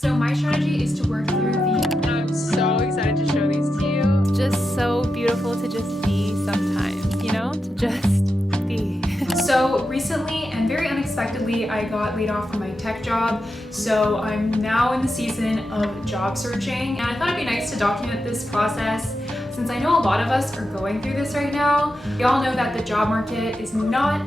So my strategy is to work through the... I'm so excited to show these to you. It's just so beautiful to just be sometimes, you know? To just be. So recently and very unexpectedly, I got laid off from my tech job. So I'm now in the season of job searching, and I thought it'd be nice to document this process since I know a lot of us are going through this right now. We all know that the job market is not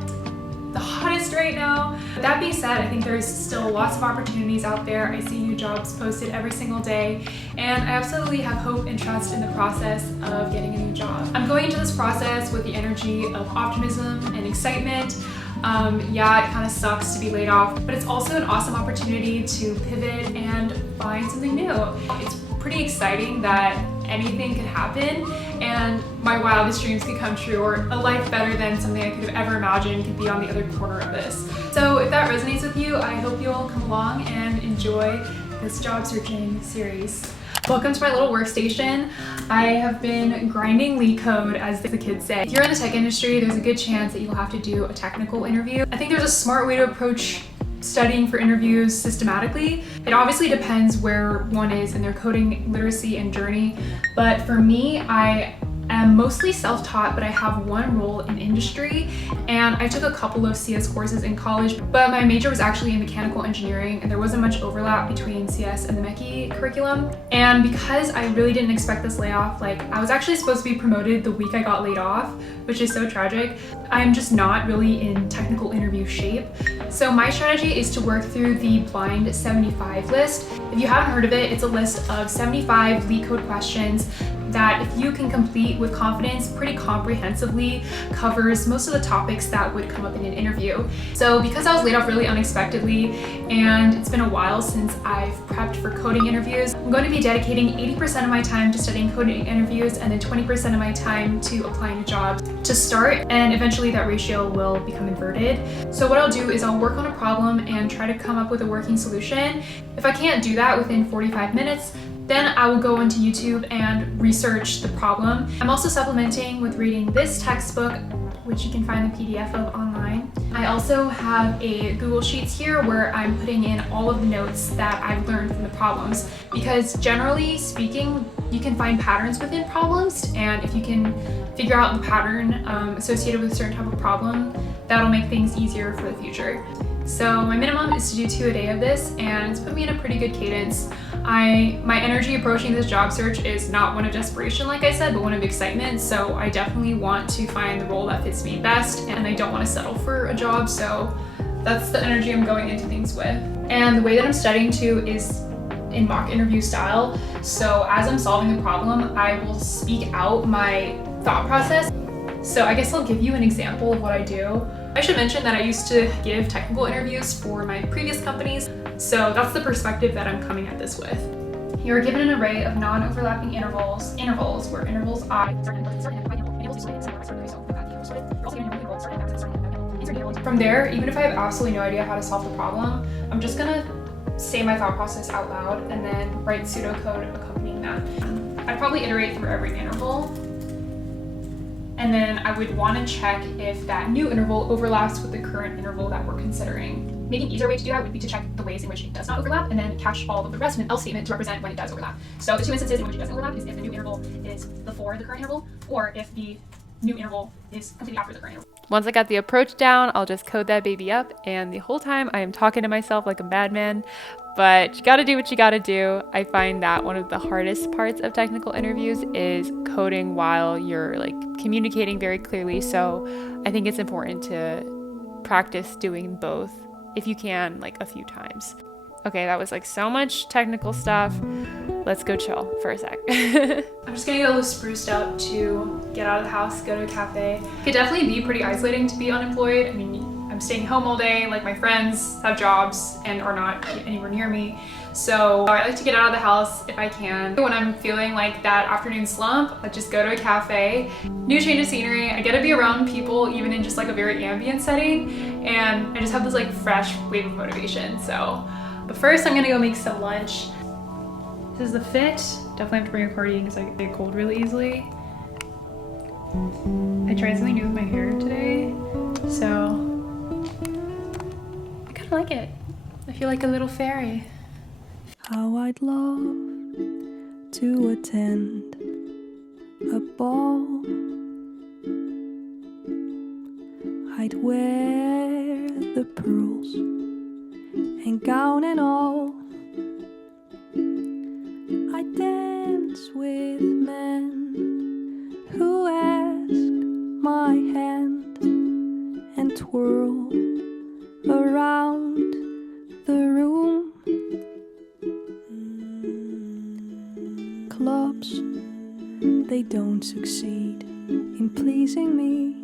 the hottest right now. That being said, I think there's still lots of opportunities out there. I see new jobs posted every single day, and I absolutely have hope and trust in the process of getting a new job. I'm going into this process with the energy of optimism and excitement. Yeah, it kind of sucks to be laid off, but it's also an awesome opportunity to pivot and find something new. It's pretty exciting that anything could happen and my wildest dreams could come true, or a life better than something I could have ever imagined could be on the other corner of this. So if that resonates with you, I hope you'll come along and enjoy this job searching series. Welcome to my little workstation. I have been grinding LeetCode, as the kids say. If you're in the tech industry, there's a good chance that you'll have to do a technical interview. I think there's a smart way to approach studying for interviews systematically. It obviously depends where one is in their coding literacy and journey, but for me, I am mostly self-taught, but I have one role in industry, and I took a couple of CS courses in college, but my major was actually in mechanical engineering, and there wasn't much overlap between CS and the Mechie curriculum. And because I really didn't expect this layoff, like I was actually supposed to be promoted the week I got laid off, which is so tragic. I'm just not really in technical interview shape. So my strategy is to work through the blind 75 list. If you haven't heard of it, it's a list of 75 LeetCode questions that, if you can complete with confidence, pretty comprehensively covers most of the topics that would come up in an interview. So because I was laid off really unexpectedly, and it's been a while since I've prepped for coding interviews, I'm going to be dedicating 80% of my time to studying coding interviews and then 20% of my time to applying to jobs to start, and eventually that ratio will become inverted. So what I'll do is I'll work on a problem and try to come up with a working solution. If I can't do that within 45 minutes, then I will go into YouTube and research the problem. I'm also supplementing with reading this textbook, which you can find the PDF of online. I also have a Google Sheets here where I'm putting in all of the notes that I've learned from the problems, because generally speaking, you can find patterns within problems, and if you can figure out the pattern associated with a certain type of problem, that'll make things easier for the future. So my minimum is to do 2 a day of this, and it's put me in a pretty good cadence. My energy approaching this job search is not one of desperation, like I said, but one of excitement. So I definitely want to find the role that fits me best, and I don't want to settle for a job. So that's the energy I'm going into things with. And the way that I'm studying too is in mock interview style. So as I'm solving the problem, I will speak out my thought process. So I guess I'll give you an example of what I do. I should mention that I used to give technical interviews for my previous companies, so that's the perspective that I'm coming at this with. You are given an array of non-overlapping intervals where intervals I From there, even if I have absolutely no idea how to solve the problem, I'm just gonna say my thought process out loud and then write pseudocode accompanying that. I'd probably iterate through every interval, and then I would want to check if that new interval overlaps with the current interval that we're considering. Maybe an easier way to do that would be to check the ways in which it does not overlap, and then catch all of the rest of an else statement to represent when it does overlap. So the two instances in which it doesn't overlap is if the new interval is before the current interval, or if the new interval is completely after the current interval. Once I got the approach down, I'll just code that baby up, and the whole time I am talking to myself like a madman. But you gotta do what you gotta do. I find that one of the hardest parts of technical interviews is coding while you're like communicating very clearly. So I think it's important to practice doing both if you can, like a few times. Okay, that was like so much technical stuff. Let's go chill for a sec. I'm just gonna get a little spruced up to get out of the house, go to a cafe. It could definitely be pretty isolating to be unemployed. I mean, I'm staying home all day, like my friends have jobs and are not anywhere near me. So I like to get out of the house if I can. When I'm feeling like that afternoon slump, I just go to a cafe, new change of scenery. I get to be around people even in just like a very ambient setting, and I just have this like fresh wave of motivation. So, but first I'm gonna go make some lunch. This is the fit. Definitely have to bring a cardigan because I get cold really easily. I tried something new with my hair today, so I kind of like it. I feel like a little fairy. How I'd love to attend a ball. I'd wear the pearls and gown and all. I'd dance with men who asked my hand and twirl around the room. Clubs, they don't succeed in pleasing me.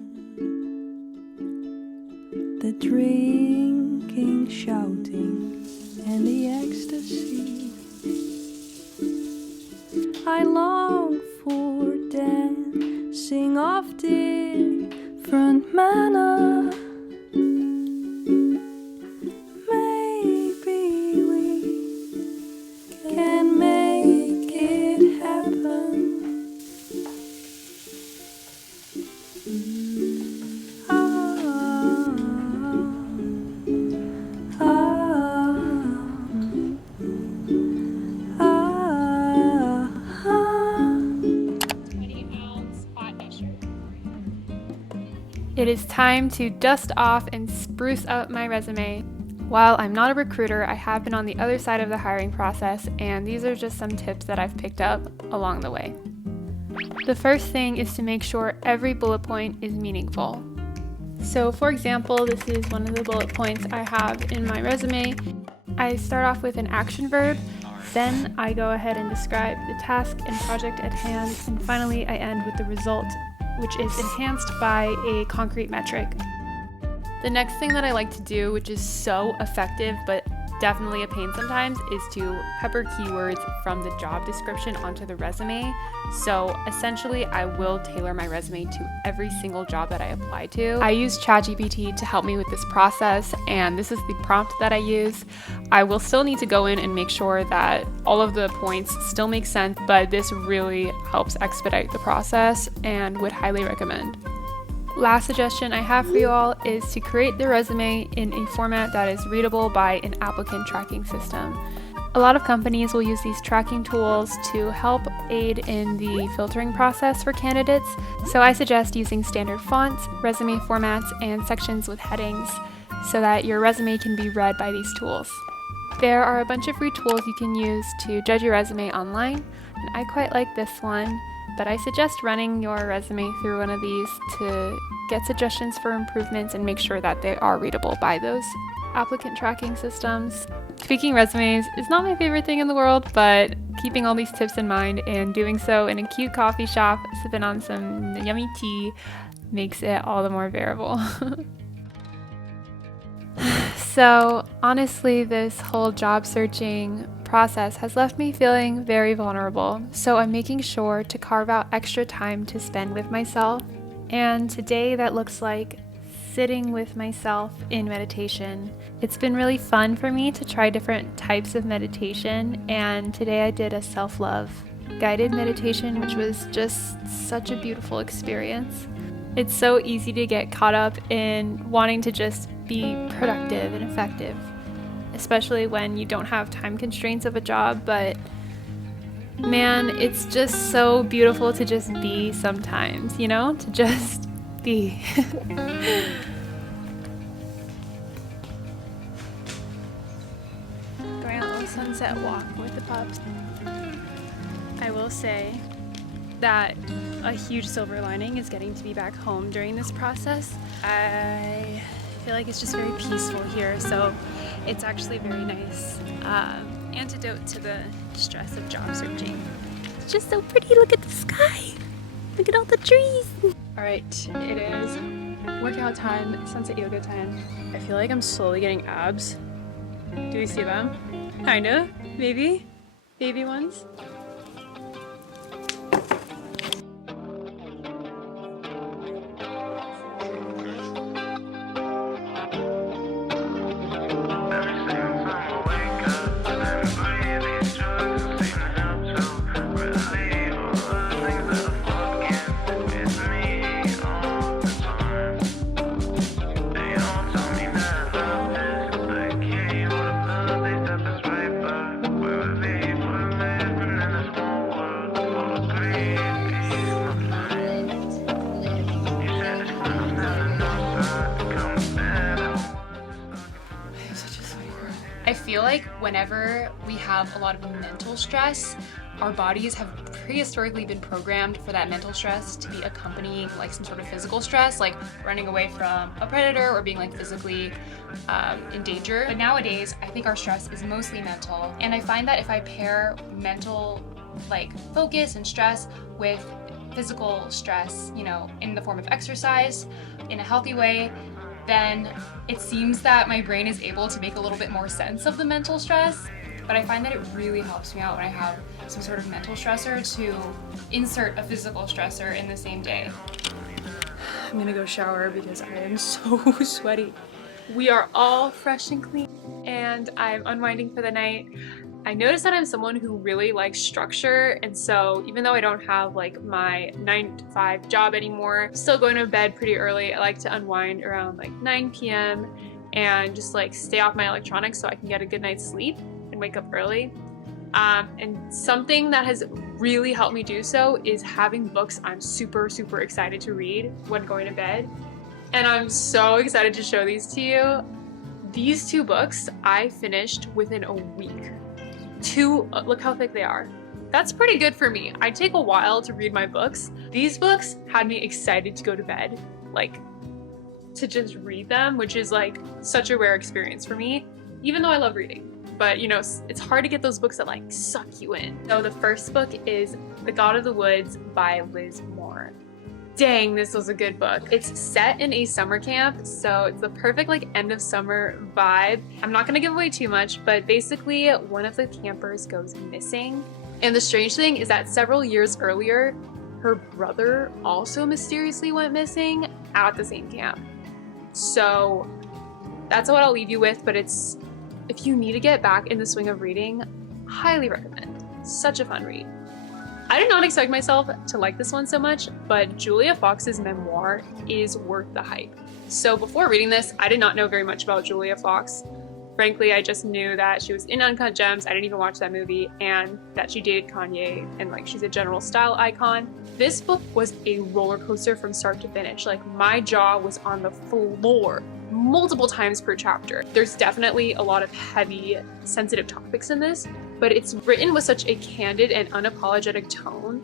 The drinking, shouting, and the ecstasy. I long for dancing of different manner. Maybe we can make it happen. It is time to dust off and spruce up my resume. While I'm not a recruiter, I have been on the other side of the hiring process, and these are just some tips that I've picked up along the way. The first thing is to make sure every bullet point is meaningful. So for example, this is one of the bullet points I have in my resume. I start off with an action verb, then I go ahead and describe the task and project at hand, and finally I end with the result, which is enhanced by a concrete metric. The next thing that I like to do, which is so effective but definitely a pain sometimes, is to pepper keywords from the job description onto the resume. So essentially, I will tailor my resume to every single job that I apply to. I use ChatGPT to help me with this process, and this is the prompt that I use. I will still need to go in and make sure that all of the points still make sense, but this really helps expedite the process and would highly recommend. Last suggestion I have for you all is to create the resume in a format that is readable by an applicant tracking system. A lot of companies will use these tracking tools to help aid in the filtering process for candidates, so I suggest using standard fonts, resume formats, and sections with headings so that your resume can be read by these tools. There are a bunch of free tools you can use to judge your resume online, and I quite like this one, but I suggest running your resume through one of these to get suggestions for improvements and make sure that they are readable by those applicant tracking systems. Tweaking resumes is not my favorite thing in the world, but keeping all these tips in mind and doing so in a cute coffee shop, sipping on some yummy tea, makes it all the more bearable. So honestly, this whole job searching process has left me feeling very vulnerable, so I'm making sure to carve out extra time to spend with myself. And today that looks like sitting with myself in meditation. It's been really fun for me to try different types of meditation, and today I did a self-love guided meditation, which was just such a beautiful experience. It's so easy to get caught up in wanting to just be productive and effective, especially when you don't have time constraints of a job, but man, it's just so beautiful to just be sometimes, you know, to just be. Going on a little sunset walk with the pups. I will say that a huge silver lining is getting to be back home during this process. I feel like it's just very peaceful here, so it's actually very nice antidote to the stress of job searching. It's just so pretty. Look at the sky. Look at all the trees. All right, it is workout time, sunset yoga time. I feel like I'm slowly getting abs. Do you see them? Kinda, maybe, baby ones. I feel like whenever we have a lot of mental stress, our bodies have prehistorically been programmed for that mental stress to be accompanying like some sort of physical stress, like running away from a predator or being like physically in danger. But nowadays, I think our stress is mostly mental. And I find that if I pair mental like focus and stress with physical stress, you know, in the form of exercise in a healthy way, then it seems that my brain is able to make a little bit more sense of the mental stress. But I find that it really helps me out when I have some sort of mental stressor to insert a physical stressor in the same day. I'm gonna go shower because I am so sweaty. We are all fresh and clean and I'm unwinding for the night. I noticed that I'm someone who really likes structure, and so even though I don't have like my 9-to-5 job anymore, I'm still going to bed pretty early. I like to unwind around like 9 p.m. and just like stay off my electronics so I can get a good night's sleep and wake up early. And something that has really helped me do so is having books I'm super excited to read when going to bed. And I'm so excited to show these to you. These 2 books I finished within a week. Look how thick they are. That's pretty good for me. I take a while to read my books. These books had me excited to go to bed, like to just read them, which is like such a rare experience for me, even though I love reading. But you know, it's hard to get those books that like suck you in. So the first book is The God of the Woods by Liz Moore. Dang, this was a good book. It's set in a summer camp, so it's the perfect like end of summer vibe. I'm not gonna give away too much, but basically one of the campers goes missing. And the strange thing is that several years earlier, her brother also mysteriously went missing at the same camp. So that's what I'll leave you with, but it's, if you need to get back in the swing of reading, highly recommend. Such a fun read. I did not expect myself to like this one so much, but Julia Fox's memoir is worth the hype. So before reading this, I did not know very much about Julia Fox. Frankly, I just knew that she was in Uncut Gems, I didn't even watch that movie, and that she dated Kanye, and like she's a general style icon. This book was a roller coaster from start to finish. Like my jaw was on the floor multiple times per chapter. There's definitely a lot of heavy, sensitive topics in this, but it's written with such a candid and unapologetic tone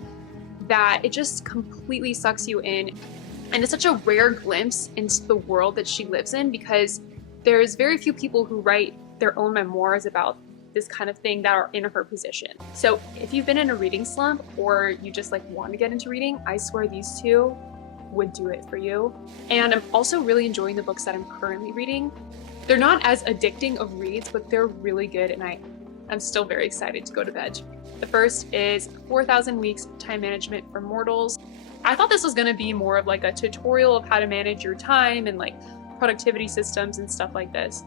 that it just completely sucks you in. And it's such a rare glimpse into the world that she lives in, because there's very few people who write their own memoirs about this kind of thing that are in her position. So if you've been in a reading slump or you just like want to get into reading, I swear these 2 would do it for you. And I'm also really enjoying the books that I'm currently reading. They're not as addicting of reads, but they're really good, and I'm still very excited to go to bed. The first is 4,000 Weeks Time Management for Mortals. I thought this was going to be more of like a tutorial of how to manage your time and like productivity systems and stuff like this.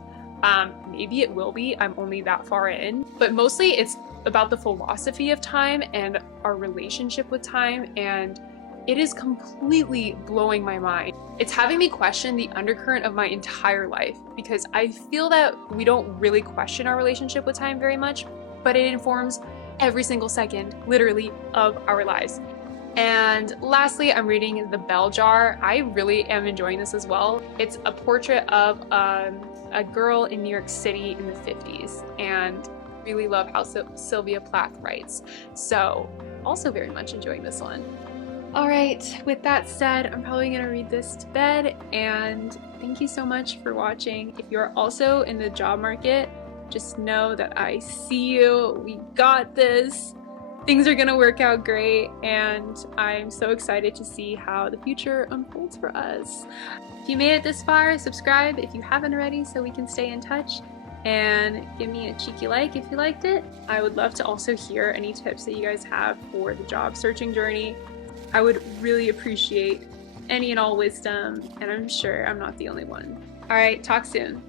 Maybe it will be, I'm only that far in, but mostly it's about the philosophy of time and our relationship with time, and it is completely blowing my mind. It's having me question the undercurrent of my entire life, because I feel that we don't really question our relationship with time very much, but it informs every single second, literally, of our lives. And lastly, I'm reading The Bell Jar. I really am enjoying this as well. It's a portrait of a girl in New York City in the 50s, and really love how Sylvia Plath writes. So also very much enjoying this one. All right, with that said, I'm probably gonna read this to bed, and thank you so much for watching. If you're also in the job market, just know that I see you. We got this. Things are gonna work out great, and I'm so excited to see how the future unfolds for us. If you made it this far, subscribe if you haven't already so we can stay in touch, and give me a cheeky like if you liked it. I would love to also hear any tips that you guys have for the job searching journey. I would really appreciate any and all wisdom, and I'm sure I'm not the only one. All right, talk soon.